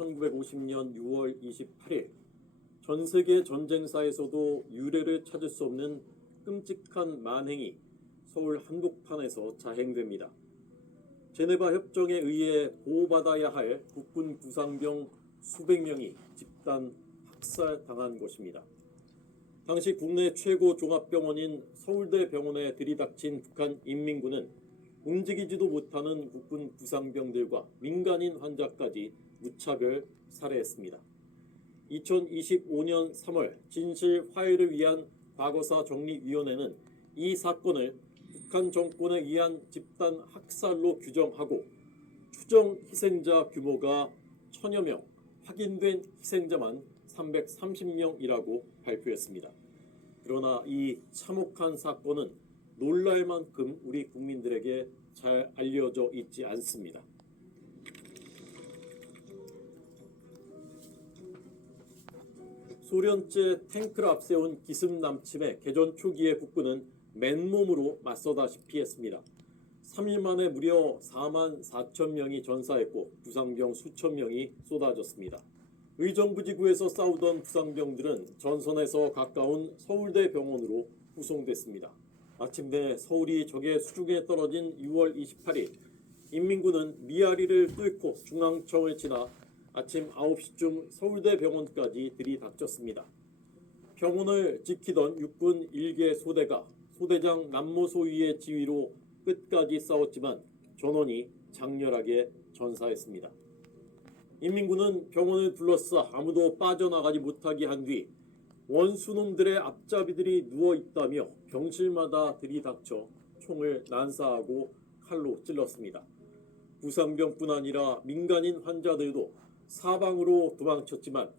1950년 6월 28일 전 세계 전쟁사에서도 유례를 찾을 수 없는 끔찍한 만행이 서울 한복판에서 자행됩니다. 제네바 협정에 의해 보호받아야 할 국군 부상병 수백 명이 집단 학살당한 것입니다. 당시 국내 최고 종합병원인 서울대병원에 들이닥친 북한 인민군은 움직이지도 못하는 국군 부상병들과 민간인 환자까지 무차별 살해했습니다. 2025년 3월 진실 화해를 위한 과거사 정리위원회는 이 사건을 북한 정권에 의한 집단 학살로 규정하고 추정 희생자 규모가 1000여 명, 확인된 희생자만 330명이라고 발표했습니다. 그러나 이 참혹한 사건은 놀랄 만큼 우리 국민들에게 잘 알려져 있지 않습니다. 소련제 탱크를 앞세운 기습남침의 개전 초기의 국군은 맨몸으로 맞서다시피 했습니다. 3일 만에 무려 4만 4천 명이 전사했고 부상병 수천 명이 쏟아졌습니다. 의정부지구에서 싸우던 부상병들은 전선에서 가까운 서울대병원으로 후송됐습니다. 마침내 서울이 적의 수중에 떨어진 6월 28일 인민군은 미아리를 뚫고 중앙청을 지나 아침 9시쯤 서울대병원까지 들이닥쳤습니다. 병원을 지키던 육군 1개 소대가 소대장 남모소위의 지휘로 끝까지 싸웠지만 전원이 장렬하게 전사했습니다. 인민군은 병원을 둘러싸 아무도 빠져나가지 못하게 한 뒤 원수놈들의 앞잡이들이 누워있다며 병실마다 들이닥쳐 총을 난사하고 칼로 찔렀습니다. 부상병뿐 아니라 민간인 환자들도 사방으로 도망쳤지만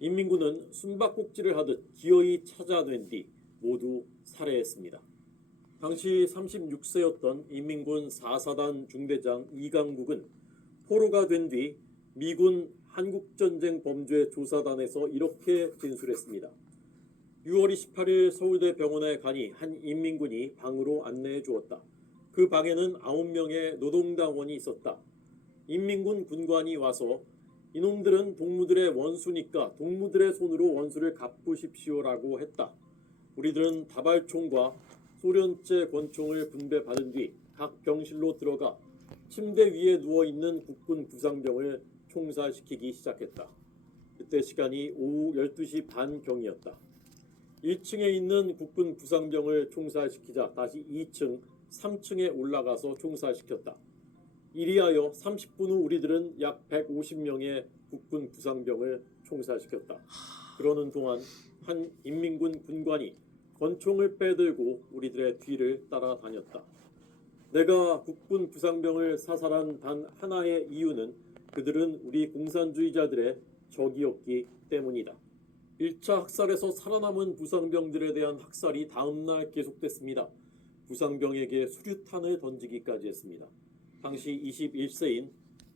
인민군은 숨바꼭질을 하듯 기어이 찾아낸 뒤 모두 살해했습니다. 당시 36세였던 인민군 4사단 중대장 이강국은 포로가 된 뒤 미군 한국전쟁 범죄 조사단에서 이렇게 진술했습니다. 6월 28일 서울대 병원에 가니 한 인민군이 방으로 안내해 주었다. 그 방에는 9명의 노동당원이 있었다. 인민군 군관이 와서 이놈들은 동무들의 원수니까 동무들의 손으로 원수를 갚으십시오라고 했다. 우리들은 다발총과 소련제 권총을 분배받은 뒤 각 병실로 들어가 침대 위에 누워있는 국군 부상병을 총살시키기 시작했다. 그때 시간이 오후 12시 반경이었다. 1층에 있는 국군 부상병을 총살시키자 다시 2층, 3층에 올라가서 총살시켰다. 이리하여 30분 후 우리들은 약 150명의 국군 부상병을 총살시켰다. 그러는 동안 한 인민군 군관이 권총을 빼들고 우리들의 뒤를 따라다녔다. 내가 국군 부상병을 사살한 단 하나의 이유는 그들은 우리 공산주의자들의 적이었기 때문이다. 1차 학살에서 살아남은 부상병들에 대한 학살이 다음날 계속됐습니다. 부상병에게 수류탄을 던지기까지 했습니다. 당시 21세인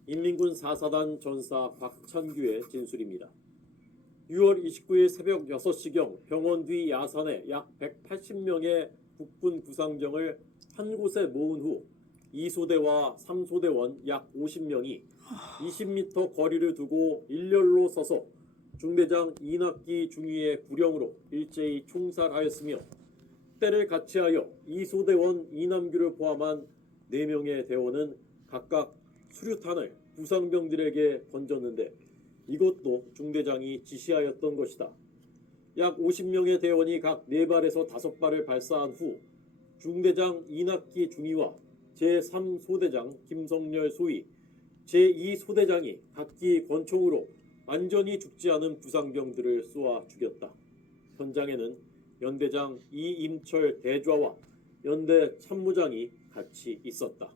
인민군 4사단 전사 곽찬규의 진술입니다. 6월 29일 새벽 6시경 병원 뒤 야산에 약 180명의 국군 부상병을 한 곳에 모은 후 2소대와 3소대원 약 50명이 20m 거리를 두고 일렬로 서서 중대장 이낙기 중위의 구령으로 일제히 총살하였으며 때를 같이하여 2소대원 이남규를 포함한 4명의 대원은 각각 수류탄을 부상병들에게 던졌는데 이것도 중대장이 지시하였던 것이다. 약 50명의 대원이 각 4발에서 5발을 발사한 후 중대장 이낙기 중위와 제3소대장 김성렬 소위, 제2소대장이 각기 권총으로 완전히 죽지 않은 부상병들을 쏘아 죽였다. 현장에는 연대장 이임철 대좌와 연대 참모장이 같이 있었다.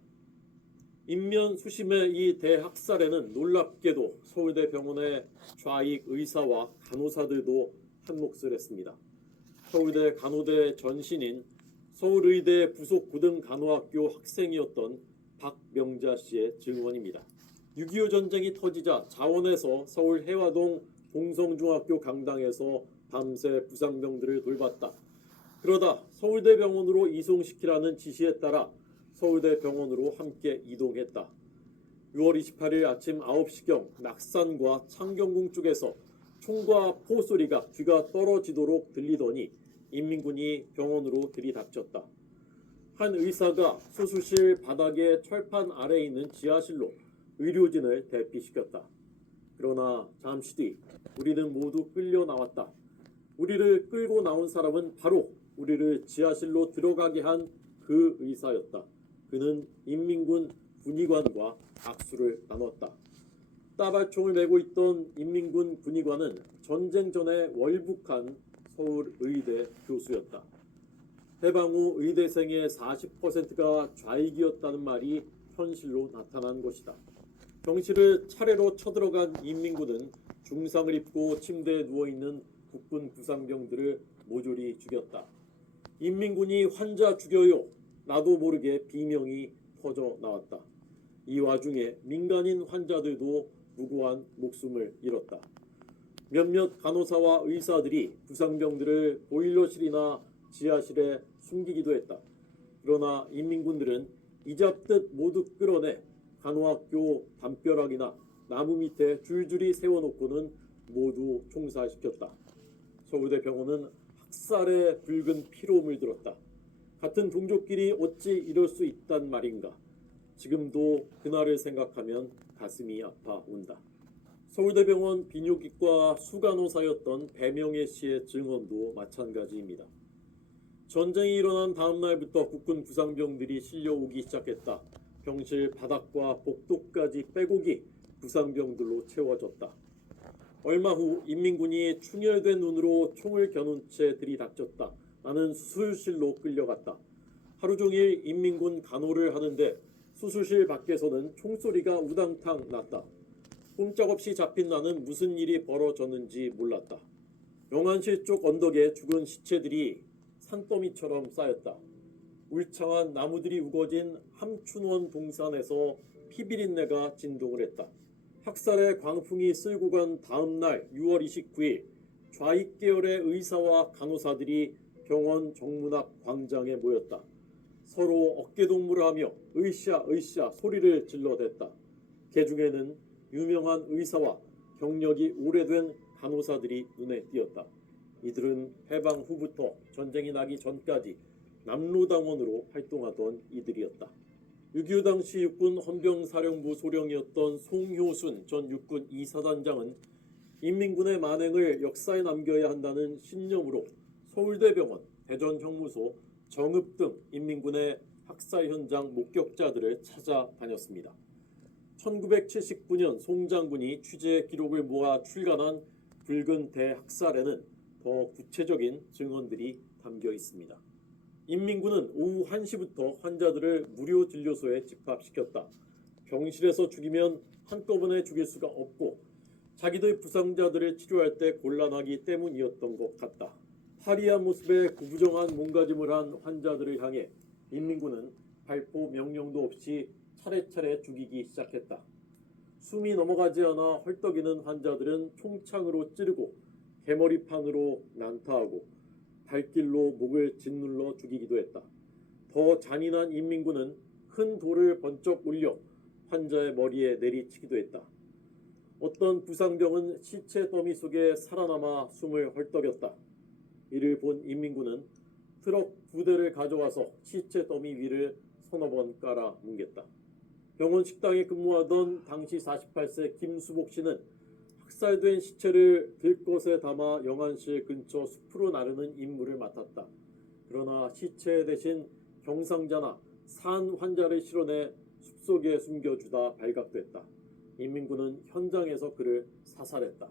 인면 수심의 이 대학살에는 놀랍게도 서울대 병원의 좌익 의사와 간호사들도 한몫을 했습니다. 서울대 간호대 전신인 서울의대 부속 고등간호학교 학생이었던 박명자 씨의 증언입니다. 6.25 전쟁이 터지자 자원에서 서울 해화동 동성중학교 강당에서 밤새 부상병들을 돌봤다. 그러다 서울대병원으로 이송시키라는 지시에 따라 서울대병원으로 함께 이동했다. 6월 28일 아침 9시경 낙산과 창경궁 쪽에서 총과 포 소리가 귀가 떨어지도록 들리더니 인민군이 병원으로 들이닥쳤다. 한 의사가 수술실 바닥에 철판 아래에 있는 지하실로 의료진을 대피시켰다. 그러나 잠시 뒤 우리는 모두 끌려 나왔다. 우리를 끌고 나온 사람은 바로 우리를 지하실로 들어가게 한 그 의사였다. 그는 인민군 군의관과 악수를 나눴다. 따발총을 메고 있던 인민군 군의관은 전쟁 전에 월북한 서울의대 교수였다. 해방 후 의대생의 40%가 좌익이었다는 말이 현실로 나타난 것이다. 병실을 차례로 쳐들어간 인민군은 중상을 입고 침대에 누워있는 국군 부상병들을 모조리 죽였다. 인민군이 환자 죽여요. 나도 모르게 비명이 터져 나왔다. 이 와중에 민간인 환자들도 무고한 목숨을 잃었다. 몇몇 간호사와 의사들이 부상병들을 보일러실이나 지하실에 숨기기도 했다. 그러나 인민군들은 이잡듯 모두 끌어내 간호학교 담벼락이나 나무 밑에 줄줄이 세워놓고는 모두 총살시켰다. 서울대병원은 학살의 붉은 피로 물들었다. 같은 동족끼리 어찌 이럴 수 있단 말인가. 지금도 그날을 생각하면 가슴이 아파온다. 서울대병원 비뇨기과 수간호사였던 배명애 씨의 증언도 마찬가지입니다. 전쟁이 일어난 다음 날부터 국군 부상병들이 실려오기 시작했다. 병실 바닥과 복도까지 빼곡이 부상병들로 채워졌다. 얼마 후 인민군이 충혈된 눈으로 총을 겨눈 채 들이닥쳤다. 나는 수술실로 끌려갔다. 하루 종일 인민군 간호를 하는데 수술실 밖에서는 총소리가 우당탕 났다. 꼼짝없이 잡힌 나는 무슨 일이 벌어졌는지 몰랐다. 영안실 쪽 언덕에 죽은 시체들이 산더미처럼 쌓였다. 울창한 나무들이 우거진 함춘원 동산에서 피비린내가 진동을 했다. 학살의 광풍이 쓸고 간 다음 날 6월 29일 좌익 계열의 의사와 간호사들이 병원 정문 앞 광장에 모였다. 서로 어깨동무를 하며 으쌰 으쌰 소리를 질러댔다. 그 중에는 유명한 의사와 경력이 오래된 간호사들이 눈에 띄었다. 이들은 해방 후부터 전쟁이 나기 전까지 남로당원으로 활동하던 이들이었다. 6.25 당시 육군 헌병사령부 소령이었던 송효순 전 육군 이사단장은 인민군의 만행을 역사에 남겨야 한다는 신념으로 서울대병원, 대전형무소, 정읍 등 인민군의 학살 현장 목격자들을 찾아다녔습니다. 1979년 송 장군이 취재 기록을 모아 출간한 붉은 대학살에는 더 구체적인 증언들이 담겨 있습니다. 인민군은 오후 1시부터 환자들을 무료 진료소에 집합시켰다. 병실에서 죽이면 한꺼번에 죽일 수가 없고 자기들 부상자들을 치료할 때 곤란하기 때문이었던 것 같다. 파리한 모습에 구부정한 몸가짐을 한 환자들을 향해 인민군은 발포 명령도 없이 차례차례 죽이기 시작했다. 숨이 넘어가지 않아 헐떡이는 환자들은 총창으로 찌르고 개머리판으로 난타하고 발길로 목을 짓눌러 죽이기도 했다. 더 잔인한 인민군은 큰 돌을 번쩍 올려 환자의 머리에 내리치기도 했다. 어떤 부상병은 시체 더미 속에 살아남아 숨을 헐떡였다. 이를 본 인민군은 트럭 2대를 가져와서 시체 더미 위를 서너 번 깔아 뭉갰다. 병원 식당에 근무하던 당시 48세 김수복 씨는 학살된 시체를 들것에 담아 영안실 근처 숲으로 나르는 임무를 맡았다. 그러나 시체 대신 경상자나 산 환자를 실어내 숲속에 숨겨주다 발각됐다. 인민군은 현장에서 그를 사살했다.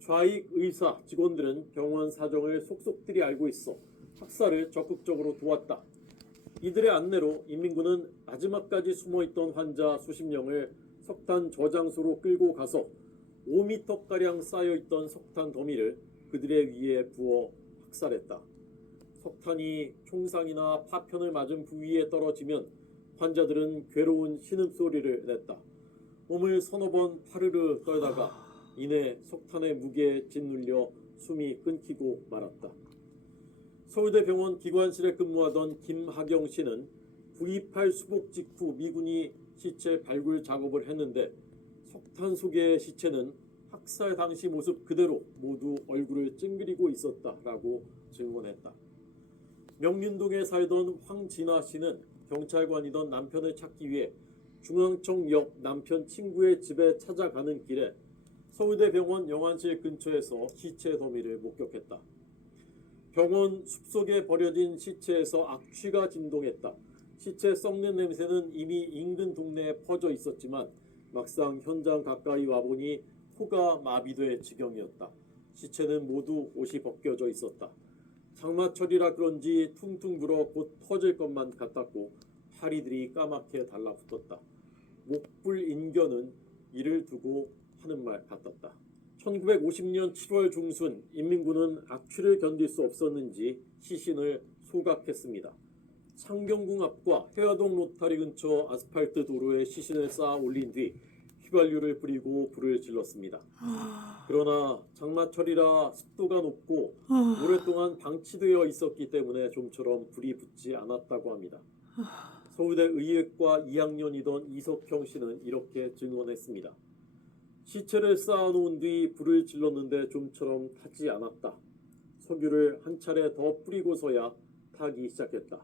좌익 의사 직원들은 병원 사정을 속속들이 알고 있어 학살을 적극적으로 도왔다. 이들의 안내로 인민군은 마지막까지 숨어있던 환자 수십 명을 석탄 저장소로 끌고 가서 5m가량 쌓여있던 석탄 더미를 그들의 위에 부어 학살했다. 석탄이 총상이나 파편을 맞은 부위에 떨어지면 환자들은 괴로운 신음소리를 냈다. 몸을 서너 번 파르르 떨다가 이내 석탄의 무게에 짓눌려 숨이 끊기고 말았다. 서울대병원 기관실에 근무하던 김하경 씨는 9.28 수복 직후 미군이 시체 발굴 작업을 했는데 석탄 속의 시체는 학살 당시 모습 그대로 모두 얼굴을 찡그리고 있었다라고 증언했다. 명륜동에 살던 황진아 씨는 경찰관이던 남편을 찾기 위해 중앙청역 남편 친구의 집에 찾아가는 길에 서울대병원 영안실 근처에서 시체 더미를 목격했다. 병원 숲속에 버려진 시체에서 악취가 진동했다. 시체 썩는 냄새는 이미 인근 동네에 퍼져 있었지만 막상 현장 가까이 와보니 코가 마비될 지경이었다. 시체는 모두 옷이 벗겨져 있었다. 장마철이라 그런지 퉁퉁 불어 곧 터질 것만 같았고 파리들이 까맣게 달라붙었다. 목불인견은 이를 두고 하는 말 같았다. 1950년 7월 중순 인민군은 악취를 견딜 수 없었는지 시신을 소각했습니다. 창경궁 앞과 해화동 로타리 근처 아스팔트 도로에 시신을 쌓아 올린 뒤 휘발유를 뿌리고 불을 질렀습니다. 그러나 장마철이라 습도가 높고 오랫동안 방치되어 있었기 때문에 좀처럼 불이 붙지 않았다고 합니다. 서울대 의예과 2학년이던 이석형 씨는 이렇게 증언했습니다. 시체를 쌓아놓은 뒤 불을 질렀는데 좀처럼 타지 않았다. 석유를 한 차례 더 뿌리고서야 타기 시작했다.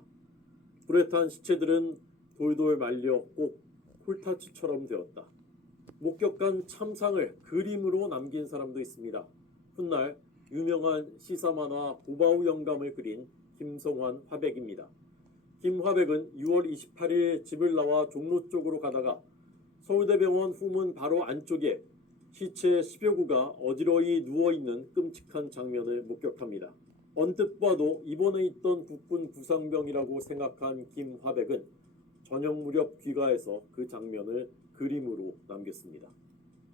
불에 탄 시체들은 돌돌 말려 꼭 홀타츠처럼 되었다. 목격한 참상을 그림으로 남긴 사람도 있습니다. 훗날 유명한 시사만화 보바우 영감을 그린 김성환 화백입니다. 김 화백은 6월 28일 집을 나와 종로 쪽으로 가다가 서울대병원 후문 바로 안쪽에 시체 10여 구가 어지러이 누워있는 끔찍한 장면을 목격합니다. 언뜻 봐도 입원해 있던 국군 부상병이라고 생각한 김 화백은 저녁 무렵 귀가해서 그 장면을 그림으로 남겼습니다.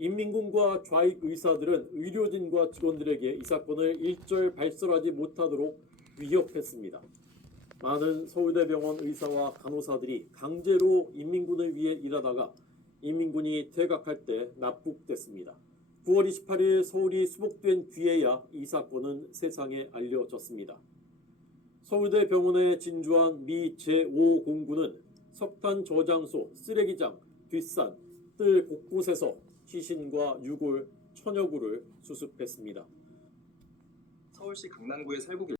인민군과 좌익 의사들은 의료진과 직원들에게 이 사건을 일절 발설하지 못하도록 위협했습니다. 많은 서울대병원 의사와 간호사들이 강제로 인민군을 위해 일하다가 인민군이 퇴각할 때 납북됐습니다. 9월 28일 서울이 수복된 뒤에야 이 사건은 세상에 알려졌습니다. 서울대병원에 진주한 미 제5공군은 석탄 저장소, 쓰레기장, 뒷산, 뜰 곳곳에서 시신과 유골 천여 구를 수습했습니다. 서울시 강남구에 살고